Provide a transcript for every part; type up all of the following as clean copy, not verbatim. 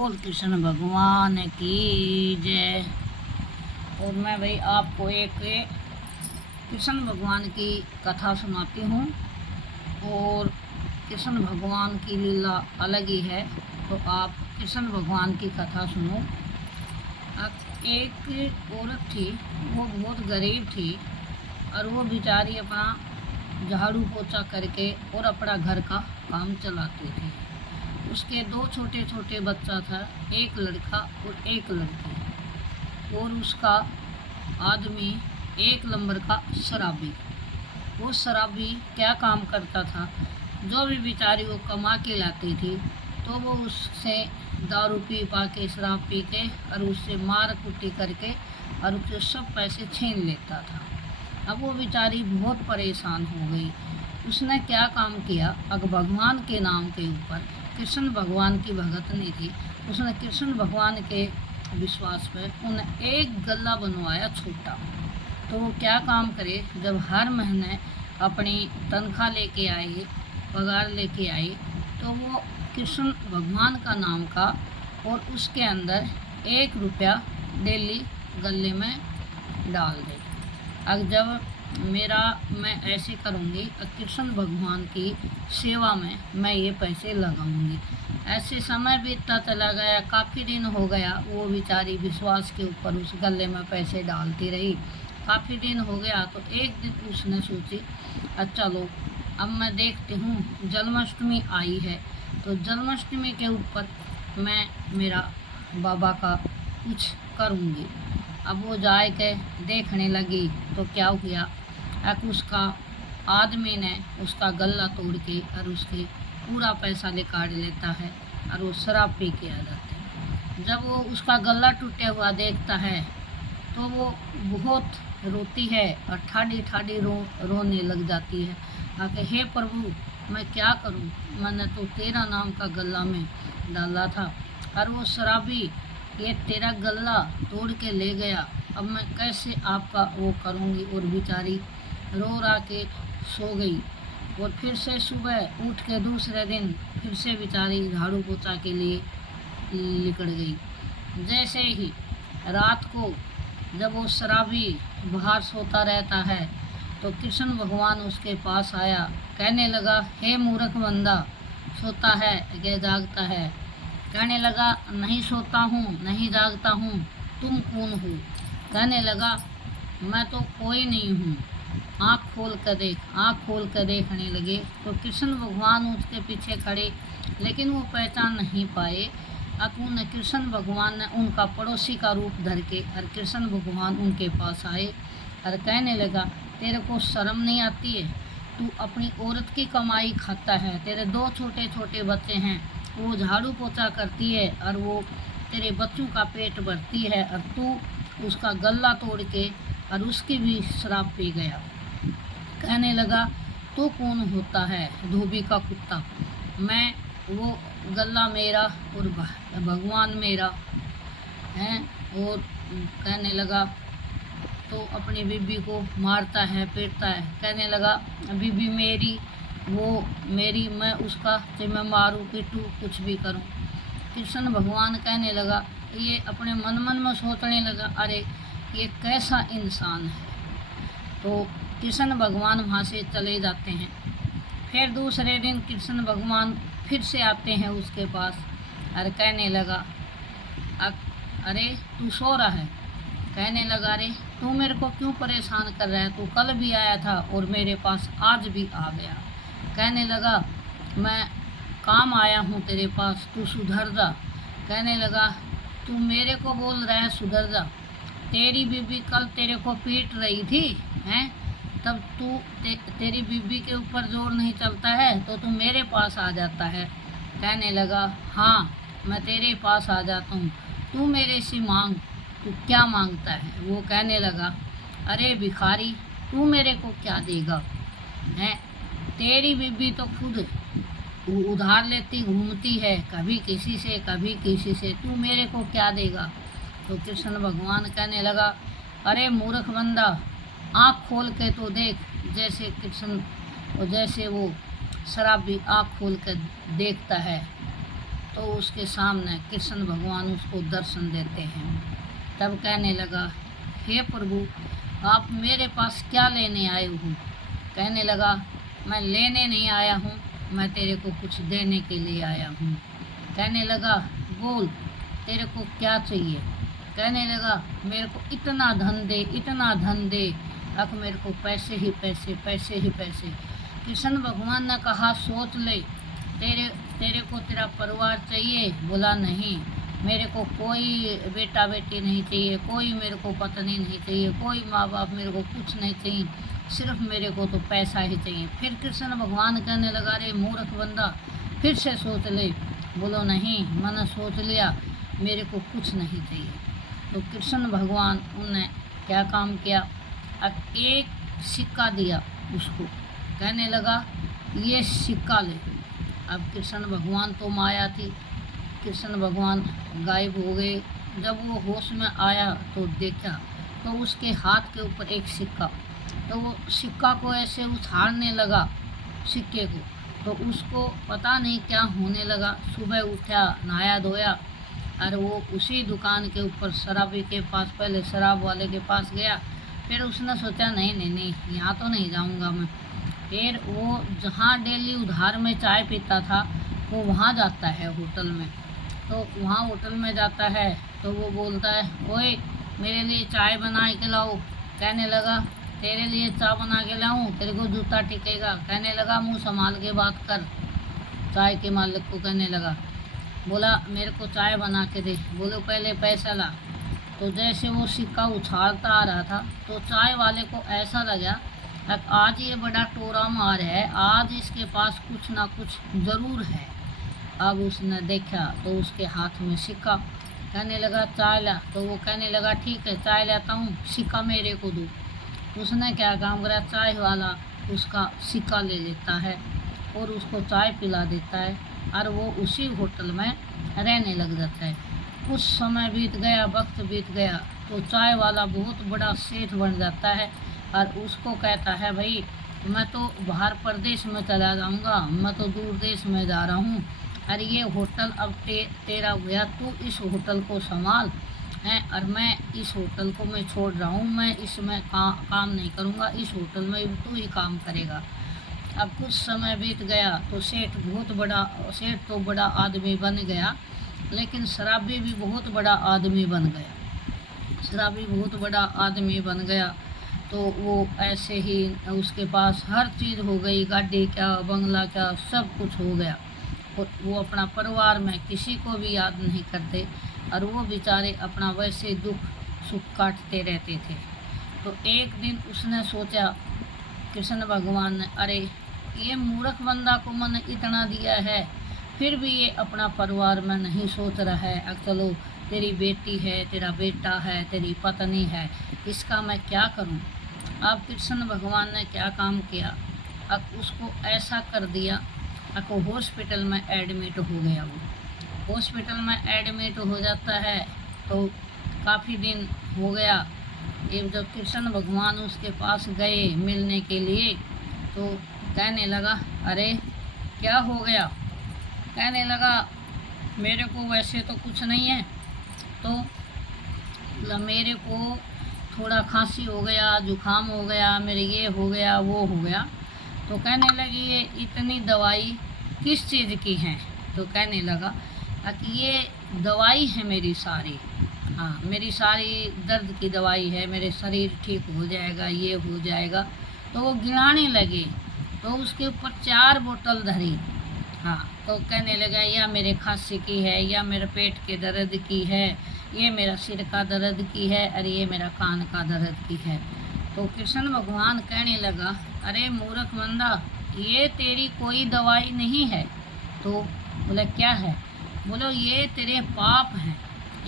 बोल कृष्ण भगवान की जय। और मैं भाई आपको एक कृष्ण भगवान की कथा सुनाती हूँ। और कृष्ण भगवान की लीला अलग ही है, तो आप कृष्ण भगवान की कथा सुनो। अब एक औरत थी, वो बहुत गरीब थी और वो बेचारी अपना झाड़ू पोछा करके और अपना घर का काम चलाती थी। उसके दो छोटे छोटे बच्चा था, एक लड़का और एक लड़की। और उसका आदमी एक नंबर का शराबी। वो शराबी क्या काम करता था, जो भी बेचारी वो कमा के लाती थी तो वो उससे दारू पी पा के, शराब पी के और उससे मार कुटी करके और उसके सब पैसे छीन लेता था। अब वो बेचारी बहुत परेशान हो गई। उसने क्या काम किया, अगर भगवान के नाम के ऊपर, कृष्ण भगवान की भगत नहीं थी, उसने कृष्ण भगवान के विश्वास पर उन्हें एक गल्ला बनवाया छोटा। तो वो क्या काम करे, जब हर महीने अपनी तनख्वाह लेके आए, पगार लेके आए, तो वो कृष्ण भगवान का नाम का और उसके अंदर 1 रुपया डेली गले में डाल दे। अब जब मैं ऐसे करूँगी, कृष्ण भगवान की सेवा में मैं ये पैसे लगाऊंगी। ऐसे समय बीतता चला गया, काफ़ी दिन हो गया। वो बेचारी विश्वास के ऊपर उस गले में पैसे डालती रही। काफ़ी दिन हो गया तो एक दिन उसने सोची, अच्छा चलो अब मैं देखती हूँ, जन्माष्टमी आई है तो जन्माष्टमी के ऊपर मैं मेरा बाबा का कुछ करूँगी। अब वो जाए के देखने लगी तो क्या हुआ, अब उसका आदमी ने उसका गला तोड़ के और उसके पूरा पैसा निकाल लेता है और वो शराब पी के आ जाते हैं। जब वो उसका गला टूटा हुआ देखता है तो वो बहुत रोती है और ठाडी ठाडी रोने लग जाती है। आके हे प्रभु, मैं क्या करूं, मैंने तो तेरा नाम का गला में डाला था और वो शराबी ये तेरा गला तोड़ के ले गया। अब मैं कैसे आपका वो करूंगी। और बेचारी रो रा के सो गई। और फिर से सुबह उठ के दूसरे दिन फिर से बेचारी झाड़ू पोछा के लिए निकल गई। जैसे ही रात को जब वो शराबी बाहर सोता रहता है तो कृष्ण भगवान उसके पास आया, कहने लगा, हे मूर्ख बंदा, सोता है क्या जागता है। कहने लगा, नहीं सोता हूँ, नहीं जागता हूँ, तुम कौन हो। कहने लगा, मैं तो कोई नहीं हूँ, आँख खोल कर देख। आँख खोल कर देखने लगे तो कृष्ण भगवान उसके पीछे खड़े, लेकिन वो पहचान नहीं पाए। अब उन कृष्ण भगवान ने उनका पड़ोसी का रूप धर के और कृष्ण भगवान उनके पास आए और कहने लगा, तेरे को शर्म नहीं आती है, तू अपनी औरत की कमाई खाता है, तेरे 2 छोटे छोटे बच्चे हैं, वो झाड़ू पोछा करती है और वो तेरे बच्चों का पेट भरती है और तू उसका गला तोड़ के और उसकी भी शराब पी गया। कहने लगा, तू कौन होता है, धोबी का कुत्ता। मैं वो गला मेरा और भगवान मेरा है। और कहने लगा तो अपनी बीबी को मारता है, पीटता है। कहने लगा, बीबी मेरी, वो मेरी, मैं उसका चाहे मैं मारूँ पीटूँ कुछ भी करूँ। कृष्ण भगवान कहने लगा, ये अपने मन में सोचने लगा, अरे ये कैसा इंसान है। तो कृष्ण भगवान वहाँ से चले जाते हैं। फिर दूसरे दिन कृष्ण भगवान फिर से आते हैं उसके पास और कहने लगा, अरे तू सो रहा है। कहने लगा, अरे तू मेरे को क्यों परेशान कर रहा है, तू कल भी आया था और मेरे पास आज भी आ गया। कहने लगा, मैं काम आया हूँ तेरे पास, तू सुधर जा। कहने लगा, तू मेरे को बोल रहा है सुधर जा, तेरी बीबी कल तेरे को पीट रही थी हैं, तब तू तेरी बीबी के ऊपर जोर नहीं चलता है तो तू मेरे पास आ जाता है। कहने लगा, हाँ मैं तेरे पास आ जाता हूँ, तू मेरे से मांग, तू क्या मांगता है। वो कहने लगा, अरे भिखारी, तू मेरे को क्या देगा हैं, तेरी बीबी तो खुद उधार लेती घूमती है, कभी किसी से कभी किसी से, तू मेरे को क्या देगा। तो कृष्ण भगवान कहने लगा, अरे मूर्ख बंदा, आँख खोल के तो देख। जैसे कृष्ण और जैसे वो शराबी आँख खोल कर देखता है तो उसके सामने कृष्ण भगवान उसको दर्शन देते हैं। तब कहने लगा, हे प्रभु, आप मेरे पास क्या लेने आए हो? कहने लगा, मैं लेने नहीं आया हूँ, मैं तेरे को कुछ देने के लिए आया हूँ। कहने लगा, बोल तेरे को क्या चाहिए? कहने लगा, मेरे को इतना धन दे, इतना धन दे, अब मेरे को पैसे ही पैसे, पैसे ही पैसे। कृष्ण भगवान ने कहा, सोच ले, तेरे को तेरा परिवार चाहिए? बोला नहीं, मेरे को कोई बेटा बेटी नहीं चाहिए, कोई मेरे को पत्नी नहीं चाहिए, कोई माँ बाप, मेरे को कुछ नहीं चाहिए, सिर्फ मेरे को तो पैसा ही चाहिए। फिर कृष्ण भगवान कहने लगा, रे मूर्ख बंदा, फिर से सोच ले। बोलो नहीं, मैंने सोच लिया, मेरे को कुछ नहीं चाहिए। तो कृष्ण भगवान उनने क्या काम किया, अब एक सिक्का दिया उसको। कहने लगा, ये सिक्का ले। अब कृष्ण भगवान तो माया थी, कृष्ण भगवान गायब हो गए। जब वो होश में आया तो देखा तो उसके हाथ के ऊपर एक सिक्का। तो वो सिक्का को ऐसे उछालने लगा, सिक्के को, तो उसको पता नहीं क्या होने लगा। सुबह उठा, नहाया धोया, और वो उसी दुकान के ऊपर शराबी के पास, पहले शराब वाले के पास गया। फिर उसने सोचा, नहीं नहीं नहीं, यहाँ तो नहीं जाऊँगा मैं। फिर वो जहाँ डेली उधार में चाय पीता था, वो वहाँ जाता है होटल में। तो वहाँ होटल में जाता है तो वो बोलता है, ओए मेरे लिए चाय बना के लाओ। कहने लगा, तेरे लिए चाय बना के लाऊं, तेरे को जूता टिकेगा। कहने लगा, मुँह संभाल के बात कर। चाय के मालिक को कहने लगा, बोला, मेरे को चाय बना के दे। बोलो, पहले पैसा ला। तो जैसे वो सिक्का उछालता आ रहा था तो चाय वाले को ऐसा लगा, अब आज ये बड़ा टोरा मार है, आज इसके पास कुछ ना कुछ ज़रूर है। अब उसने देखा तो उसके हाथ में सिक्का। कहने लगा, चाय ला। तो वो कहने लगा, ठीक है चाय लाता हूँ, सिक्का मेरे को दो। उसने क्या काम करा, चाय वाला उसका सिक्का ले लेता है और उसको चाय पिला देता है, और वो उसी होटल में रहने लग जाता है। कुछ समय बीत गया, वक्त बीत गया, तो चाय वाला बहुत बड़ा सेठ बन जाता है और उसको कहता है, भाई मैं तो बाहर प्रदेश में चला जाऊंगा, मैं तो दूर देश में जा रहा हूँ, और ये होटल अब तेरा हुआ, तू इस होटल को संभाल हैं, और मैं इस होटल को मैं छोड़ रहा हूँ, मैं इसमें काम नहीं करूँगा, इस होटल में तू ही काम करेगा। अब कुछ समय बीत गया तो सेठ तो बड़ा आदमी बन गया, लेकिन शराबी भी बहुत बड़ा आदमी बन गया। शराबी बहुत बड़ा आदमी बन गया तो वो ऐसे ही, उसके पास हर चीज़ हो गई, गाड़ी क्या, बंगला क्या, सब कुछ हो गया। वो अपना परिवार में किसी को भी याद नहीं करते, और वो बेचारे अपना वैसे दुख सुख काटते रहते थे। तो एक दिन उसने सोचा, कृष्ण भगवान ने, अरे ये मूर्ख बंदा को मैंने इतना दिया है, फिर भी ये अपना परिवार में नहीं सोच रहा है। अब चलो, तेरी बेटी है, तेरा बेटा है, तेरी पत्नी है, इसका मैं क्या करूं? अब कृष्ण भगवान ने क्या काम किया, अब उसको ऐसा कर दिया, अब हॉस्पिटल में एडमिट हो गया। वो हॉस्पिटल में एडमिट हो जाता है तो काफ़ी दिन हो गया। एक जब कृष्ण भगवान उसके पास गए मिलने के लिए तो कहने लगा, अरे क्या हो गया? कहने लगा, मेरे को वैसे तो कुछ नहीं है, तो मेरे को थोड़ा खांसी हो गया, जुकाम हो गया, मेरे ये हो गया, वो हो गया। तो कहने लगी, ये इतनी दवाई किस चीज़ की है? तो कहने लगा कि ये दवाई है मेरी सारी, हाँ मेरी सारी दर्द की दवाई है, मेरे शरीर ठीक हो जाएगा, ये हो जाएगा। तो वो गिनाने लगे तो उसके ऊपर 4 बोतल धरी। हाँ, तो कहने लगा, या मेरे खांसी की है, या मेरे पेट के दर्द की है, ये मेरा सिर का दर्द की है, और ये मेरा कान का दर्द की है। तो कृष्ण भगवान कहने लगा, अरे मूर्ख बंदा, ये तेरी कोई दवाई नहीं है। तो बोले, क्या है? बोलो, ये तेरे पाप हैं,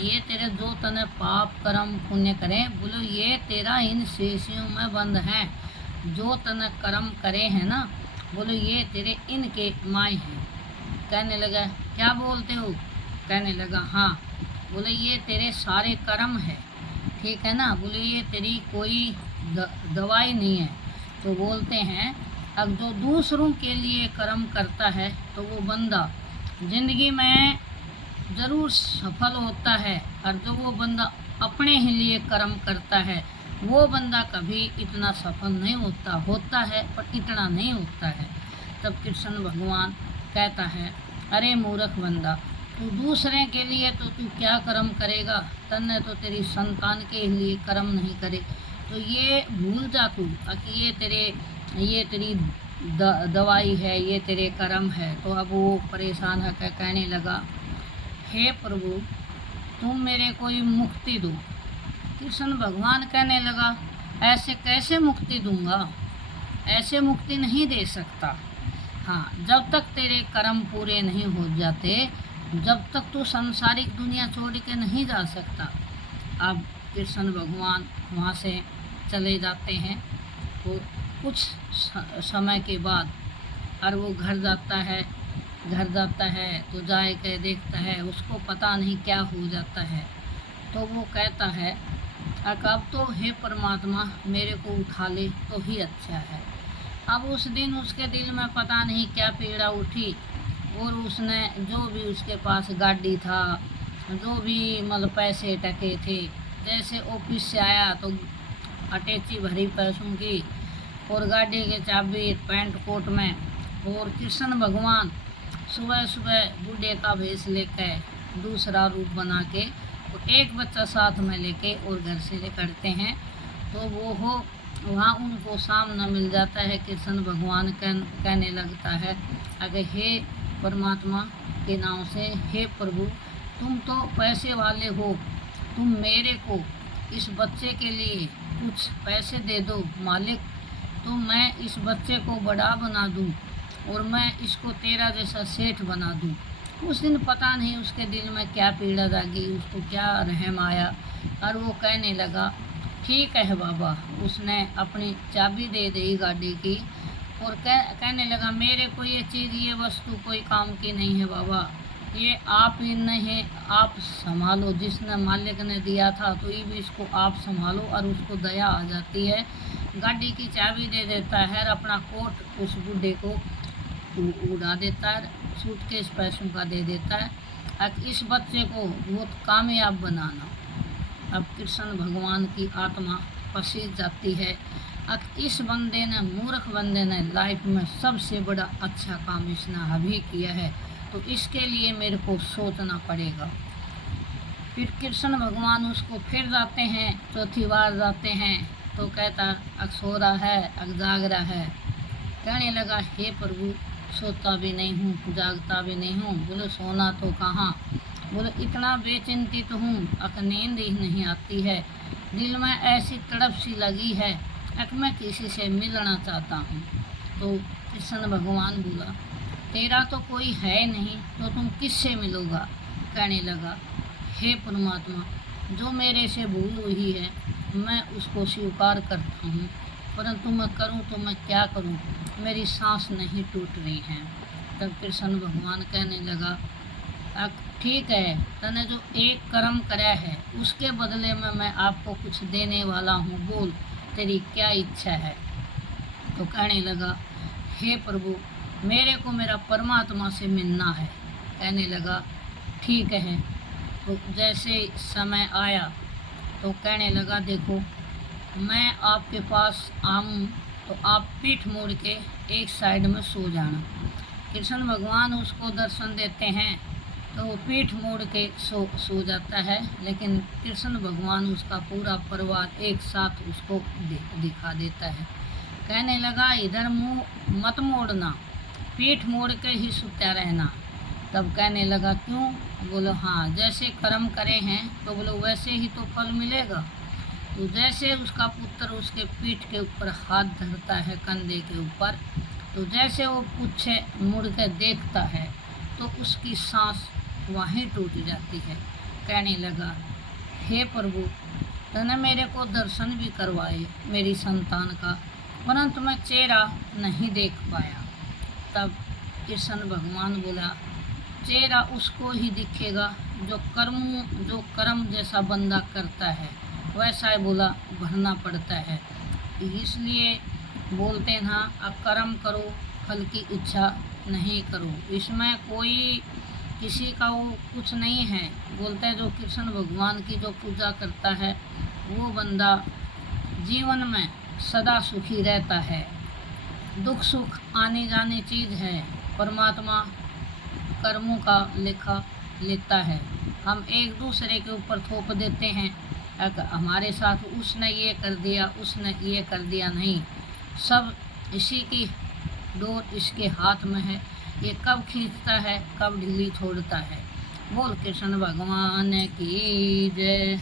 ये तेरे जो तने पाप कर्म पुण्य करें, बोलो ये तेरा इन शीशियों में बंद है, जो तने कर्म करे हैं ना, बोलो ये तेरे इनके माए हैं। कहने लगा, क्या बोलते हो? कहने लगा, हाँ। बोले, ये तेरे सारे कर्म है, ठीक है ना, बोले ये तेरी कोई दवाई नहीं है। तो बोलते हैं, अब जो दूसरों के लिए कर्म करता है तो वो बंदा ज़िंदगी में ज़रूर सफल होता है, और जो वो बंदा अपने ही लिए कर्म करता है वो बंदा कभी इतना सफल नहीं होता है पर इतना नहीं होता है। तब कृष्ण भगवान कहता है, अरे मूर्ख बंदा, तू दूसरे के लिए तो तू क्या कर्म करेगा, तन्ने तो तेरी संतान के लिए कर्म नहीं करे। तो ये भूल जा तू कि ये तेरी दवाई है, ये तेरे कर्म है। तो अब वो परेशान होकर कहने लगा, हे प्रभु, तुम मेरे को मुक्ति दो। कृष्ण भगवान कहने लगा, ऐसे कैसे मुक्ति दूंगा, ऐसे मुक्ति नहीं दे सकता। हाँ, जब तक तेरे कर्म पूरे नहीं हो जाते, जब तक तू सांसारिक दुनिया छोड़ के नहीं जा सकता। अब कृष्ण भगवान वहाँ से चले जाते हैं। तो कुछ समय के बाद और वो घर जाता है तो जाए के देखता है, उसको पता नहीं क्या हो जाता है। तो वो कहता है, अब तो हे परमात्मा मेरे को उठा ले तो ही अच्छा है। अब उस दिन उसके दिल में पता नहीं क्या पीड़ा उठी, और उसने जो भी उसके पास गाड़ी था, जो भी मतलब पैसे टके थे, जैसे ऑफिस से आया तो अटैची भरी पैसों की और गाड़ी के चाबी पैंट कोट में, और कृष्ण भगवान सुबह सुबह बूढ़े का भेष लेकर दूसरा रूप बना के और एक बच्चा साथ में लेके और घर से निकलते हैं। तो वो हो वहाँ उनको सामना मिल जाता है। कृष्ण भगवान कहने लगता है, अगर हे परमात्मा के नाम से, हे प्रभु, तुम तो पैसे वाले हो, तुम मेरे को इस बच्चे के लिए कुछ पैसे दे दो मालिक, तो मैं इस बच्चे को बड़ा बना दूं और मैं इसको तेरा जैसा सेठ बना दूं। उस दिन पता नहीं उसके दिल में क्या पीड़ा जागी, उसको क्या रहम आया, और वो कहने लगा, ठीक है बाबा। उसने अपनी चाबी दे दी गाड़ी की और कहने लगा, मेरे को ये चीज़, ये वस्तु कोई काम की नहीं है बाबा, ये आप ही नहीं, आप संभालो। जिसने मालिक ने दिया था तो ये भी इसको आप संभालो। और उसको दया आ जाती है, गाड़ी की चाबी दे देता है और अपना कोट उस बूढ़े को उड़ा देता है, सूटकेस पैसों का दे देता है। अब इस बच्चे को बहुत कामयाब बनाना। अब कृष्ण भगवान की आत्मा पसीज जाती है। अब इस बंदे ने, मूर्ख बंदे ने लाइफ में सबसे बड़ा अच्छा काम इसने अभी किया है, तो इसके लिए मेरे को सोचना पड़ेगा। फिर कृष्ण भगवान उसको फिर जाते हैं, चौथी बार जाते हैं तो कहता, अब सो रहा है, अब जाग रहा है। कहने लगा, हे प्रभु, सोता भी नहीं हूँ, जागता भी नहीं हूँ। बोले, सोना तो कहाँ। बोले, इतना बेचिंतित हूँ, अब नींद ही नहीं आती है, दिल में ऐसी तड़प सी लगी है, अब मैं किसी से मिलना चाहता हूँ। तो कृष्ण भगवान बोला, तेरा तो कोई है नहीं, तो तुम किससे मिलोगा। कहने लगा, हे परमात्मा, जो मेरे से भूल हुई है मैं उसको स्वीकार करता हूँ, परंतु मैं करूँ तो मैं क्या करूँ, मेरी सांस नहीं टूट रही है। तब कृष्ण भगवान कहने लगा, अब ठीक है, तने जो एक कर्म कराया है उसके बदले में मैं आपको कुछ देने वाला हूँ, बोल तेरी क्या इच्छा है। तो कहने लगा, हे प्रभु, मेरे को मेरा परमात्मा से मिलना है। कहने लगा, ठीक है। तो जैसे समय आया तो कहने लगा, देखो मैं आपके पास आऊँ तो आप पीठ मोड़ के एक साइड में सो जाना। कृष्ण भगवान उसको दर्शन देते हैं तो वो पीठ मोड़ के सो जाता है, लेकिन कृष्ण भगवान उसका पूरा परिवार एक साथ उसको दिखा देता है। कहने लगा, इधर मुंह मत मोड़ना, पीठ मोड़ के ही सोता रहना। तब कहने लगा, क्यों। बोलो, हाँ, जैसे कर्म करे हैं तो बोलो वैसे ही तो फल मिलेगा। तो जैसे उसका पुत्र उसके पीठ के ऊपर हाथ धरता है, कंधे के ऊपर, तो जैसे वो पूछे मुड़ के देखता है तो उसकी सांस वहीं टूट जाती है। कहने लगा, हे प्रभु, तूने मेरे को दर्शन भी करवाए मेरी संतान का, परंतु मैं चेहरा नहीं देख पाया। तब कृष्ण भगवान बोला, चेहरा उसको ही दिखेगा जो कर्म जैसा बंदा करता है, वैसा ही बोला भरना पड़ता है। इसलिए बोलते हैं ना, अब कर्म करो, फल की इच्छा नहीं करो। इसमें कोई किसी का वो कुछ नहीं है। बोलते हैं जो कृष्ण भगवान की जो पूजा करता है वो बंदा जीवन में सदा सुखी रहता है। दुख सुख आने जाने चीज़ है, परमात्मा कर्मों का लेखा लेता है। हम एक दूसरे के ऊपर थोप देते हैं, अगर हमारे साथ उसने ये कर दिया, उसने ये कर दिया, नहीं, सब इसी की डोर इसके हाथ में है। ये कब खींचता है, कब ढीली छोड़ता है। बोल कृष्ण भगवान की जय।